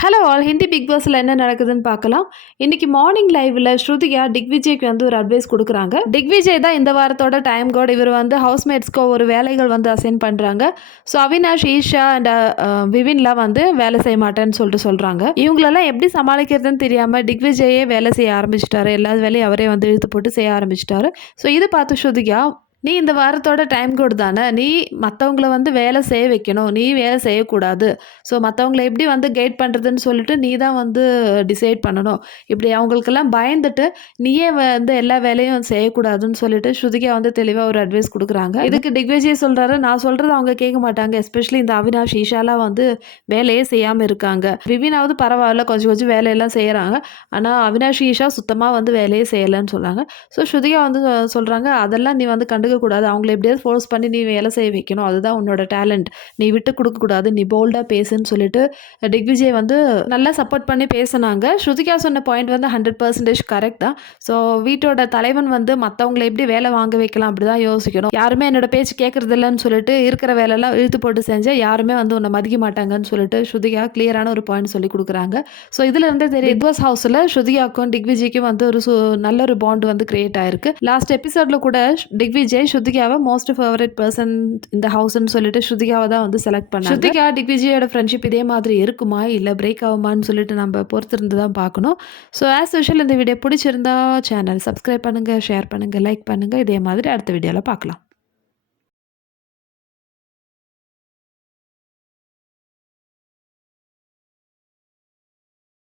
Hello all Hindi big பாஸ்ல என்ன நடக்குதுன்னு பார்க்கலாம். இன்னைக்கு மார்னிங் லைவ்ல ஸ்ருதிகா திக்விஜய்க்கு வந்து ஒரு அட்வைஸ் குடுக்குறாங்க. திக்விஜய் தான் இந்த வாரத்தோட டைம் காட். இவர் வந்து ஹவுஸ்மேட்ஸ்க்கு ஒரு வேலைகள் வந்து அசைன் பண்றாங்க. ஸோ அவினாஷ், ஈஷா அண்ட் விவின்லாம் வந்து வேலை செய்ய மாட்டேன்னு சொல்றாங்க. இவங்களெல்லாம் எப்படி சமாளிக்கிறதுன்னு தெரியாம திக்விஜயே வேலை செய்ய ஆரம்பிச்சுட்டாரு. எல்லா வேலையும் அவரே வந்து இழுத்து போட்டு செய்ய ஆரம்பிச்சுட்டாரு. ஸோ இதை பார்த்து ஸ்ருதிகா, நீ இந்த வாரத்தோட டைம் கோட் தானே. நீ மற்றவங்கள வந்து வேலை செய்ய வைக்கணும். நீ வேலை செய்யக்கூடாது. ஸோ மற்றவங்கள எப்படி வந்து கைட் பண்ணுறதுன்னு சொல்லிட்டு நீ தான் வந்து டிசைட் பண்ணணும். இப்படி அவங்களுக்கெல்லாம் பயந்துட்டு நீயே வந்து எல்லா வேலையும் செய்யக்கூடாதுன்னு சொல்லிட்டு ஸ்ருதிகா வந்து தெளிவாக ஒரு அட்வைஸ் கொடுக்குறாங்க. இதுக்கு திக்விஜய் சொல்கிறாரு, நான் சொல்கிறது அவங்க கேட்க மாட்டாங்க. எஸ்பெஷலி இந்த அவினாஷ், ஈஷாலாம் வந்து வேலையே செய்யாமல் இருக்காங்க. விவினாவது பரவாயில்ல, கொஞ்சம் கொஞ்சம் வேலையெல்லாம் செய்கிறாங்க. ஆனால் அவினாஷ், ஈஷா சுத்தமாக வந்து வேலையே செய்யலைன்னு சொல்கிறாங்க. ஸோ ஸ்ருதிகா வந்து சொல்கிறாங்க, அதெல்லாம் நீ வந்து கண்டுக்கக்கூடாது. அவங்கள எப்படியாவது ஃபோர்ஸ் பண்ணி நீ வேலை செய்ய வைக்கணும். அதுதான் உன்னோட டேலண்ட். நீ விட்டு கொடுக்கக்கூடாது. நீ போல்டாக பேசுன்னு சொல்லிட்டு திக்விஜய் வந்து நல்லா சப்போர்ட் பண்ணி பேசினாங்க. ஸ்ருதிகா சொன்ன பாயிண்ட் வந்து 100% கரெக்ட் தான். ஸோ வீட்டோட தலைவன் வந்து மற்றவங்கள எப்படி வேலை வாங்க வைக்கலாம் அப்படி தான் யோசிக்கணும். யாருமே என்னோட பேச்சு கேட்கறது இல்லைன்னு சொல்லிட்டு இருக்கிற வேலையெல்லாம் இழுத்து போட்டு செஞ்சால் யாருமே வந்து உன்னை மதிக்க மாட்டாங்கன்னு சொல்லிட்டு ஸ்ருதிகா கிளியரான ஒரு பாயிண்ட் சொல்லி கொடுக்குறாங்க. ஸோ இதுல இருந்தே தெரியும், பிக் பாஸ் ஹவுஸில் ஸ்ருதிகாக்கும் திக்விஜய்க்கும் வந்து ஒரு நல்ல ஒரு பாண்ட் வந்து கிரியேட் ஆயிருக்கு. லாஸ்ட் எபிசோட்ல கூட திக்விஜய் ஸ்ருதிகாவை மோஸ்ட் ஃபேவரட் பர்சன் இந்த ஹவுஸ்ன்னு சொல்லிட்டு ஸ்ருதிகாவை தான் வந்து செலக்ட் பண்ணாங்க. ஸ்ருதிகா திக்விஜயோட ஃப்ரெண்ட்ஷிப் இதே மாதிரி இருக்குமா இல்லை பிரேக் ஆகுமான்னு சொல்லிட்டு நம்ம பொறுத்திருந்து தான் பார்க்கணும். ஸோ ஆஸ் யூஷுவல் இந்த வீடியோ பிடிச்சிருந்தா சேனல் சப்ஸ்கிரைப் பண்ணுங்கள், ஷேர் பண்ணுங்கள், லைக் பண்ணுங்கள். இதே மாதிரி அடுத்த வீடியோவில் பார்க்கலாம்.